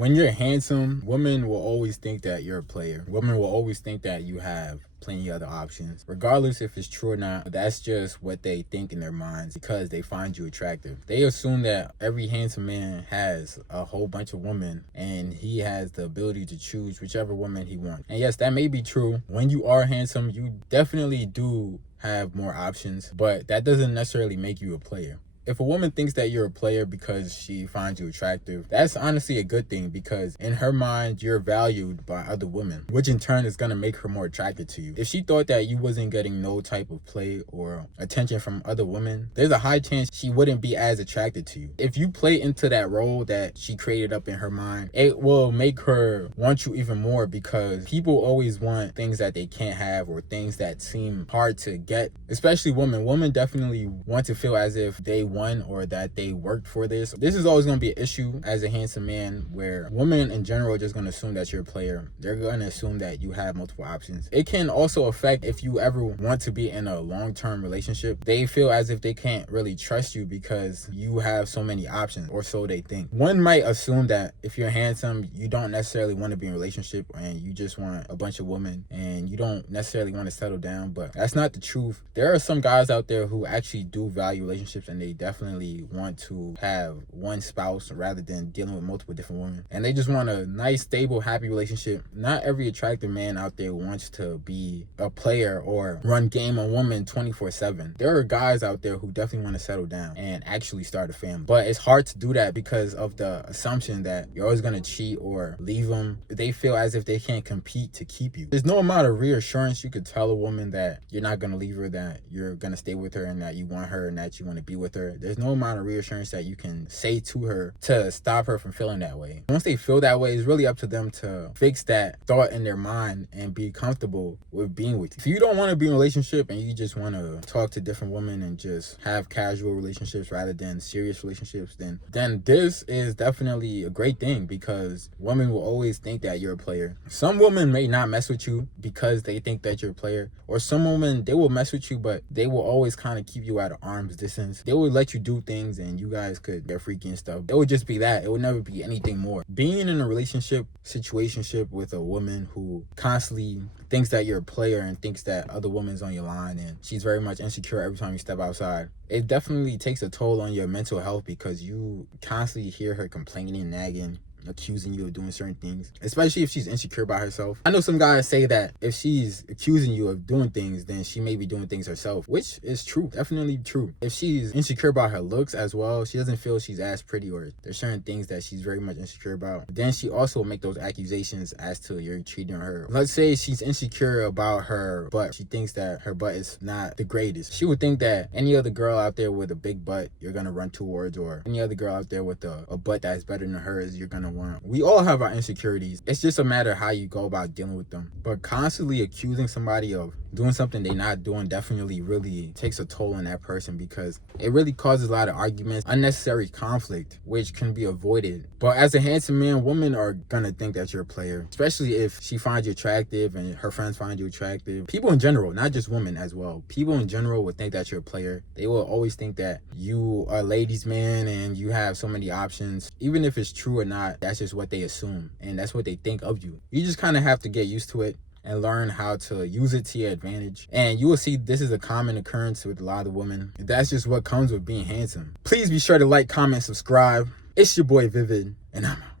When you're handsome, women will always think that you're a player. Women will always think that you have plenty of other options. Regardless if it's true or not, that's just what they think in their minds because they find you attractive. They assume that every handsome man has a whole bunch of women and he has the ability to choose whichever woman he wants. And yes, that may be true. When you are handsome, you definitely do have more options, but that doesn't necessarily make you a player. If a woman thinks that you're a player because she finds you attractive, that's honestly a good thing because in her mind, you're valued by other women, which in turn is going to make her more attracted to you. If she thought that you wasn't getting no type of play or attention from other women, there's a high chance she wouldn't be as attracted to you. If you play into that role that she created up in her mind, it will make her want you even more because people always want things that they can't have or things that seem hard to get, especially women. Women definitely want to feel as if they won or that they worked for this. This is always going to be an issue as a handsome man where women in general are just going to assume that you're a player. They're going to assume that you have multiple options. It can also affect if you ever want to be in a long-term relationship. They feel as if they can't really trust you because you have so many options, or so they think. One might assume that if you're handsome, you don't necessarily want to be in a relationship and you just want a bunch of women and you don't necessarily want to settle down, but that's not the truth. There are some guys out there who actually do value relationships and they definitely want to have one spouse rather than dealing with multiple different women, and they just want a nice, stable, happy relationship. Not every attractive man out there wants to be a player or run game on women 24/7. There are guys out there who definitely want to settle down and actually start a family, but it's hard to do that because of the assumption that you're always going to cheat or leave them. They feel as if they can't compete to keep you. There's no amount of reassurance you could tell a woman that you're not going to leave her, that you're going to stay with her, and that you want her and that you want to be with her. There's no amount of reassurance that you can say to her to stop her from feeling that way. Once they feel that way, it's really up to them to fix that thought in their mind and be comfortable with being with you. If you don't want to be in a relationship and you just want to talk to different women and just have casual relationships rather than serious relationships, then this is definitely a great thing because women will always think that you're a player. Some women may not mess with you because they think that you're a player, or some women, they will mess with you, but they will always kind of keep you at an arm's distance. They will let you do things and you guys could get freaky and stuff. It would just be that. It would never be anything more. Being in a relationship situationship with a woman who constantly thinks that you're a player and thinks that other women's on your line and she's very much insecure every time you step outside, it definitely takes a toll on your mental health because you constantly hear her complaining, nagging, accusing you of doing certain things, especially if she's insecure by herself. I know some guys say that if she's accusing you of doing things, then she may be doing things herself, which is true, definitely true. If she's insecure about her looks as well, she doesn't feel she's as pretty, or there's certain things that she's very much insecure about, then she also make those accusations as to you're cheating on her. Let's say she's insecure about her butt. She thinks that her butt is not the greatest. She would think that any other girl out there with a big butt you're gonna run towards, or any other girl out there with a butt that's better than hers you're gonna want. We all have our insecurities. It's just a matter of how you go about dealing with them. But constantly accusing somebody of doing something they're not doing definitely really takes a toll on that person because it really causes a lot of arguments, unnecessary conflict, which can be avoided. But as a handsome man, women are gonna think that you're a player, especially if she finds you attractive and her friends find you attractive. People in general, not just women as well. People in general would think that you're a player. They will always think that you are a ladies' man and you have so many options. Even if it's true or not, that's just what they assume and that's what they think of you. You just kind of have to get used to it and learn how to use it to your advantage. And you will see this is a common occurrence with a lot of women. That's just what comes with being handsome. Please be sure to like, comment, subscribe. It's your boy Vivid, and I'm out.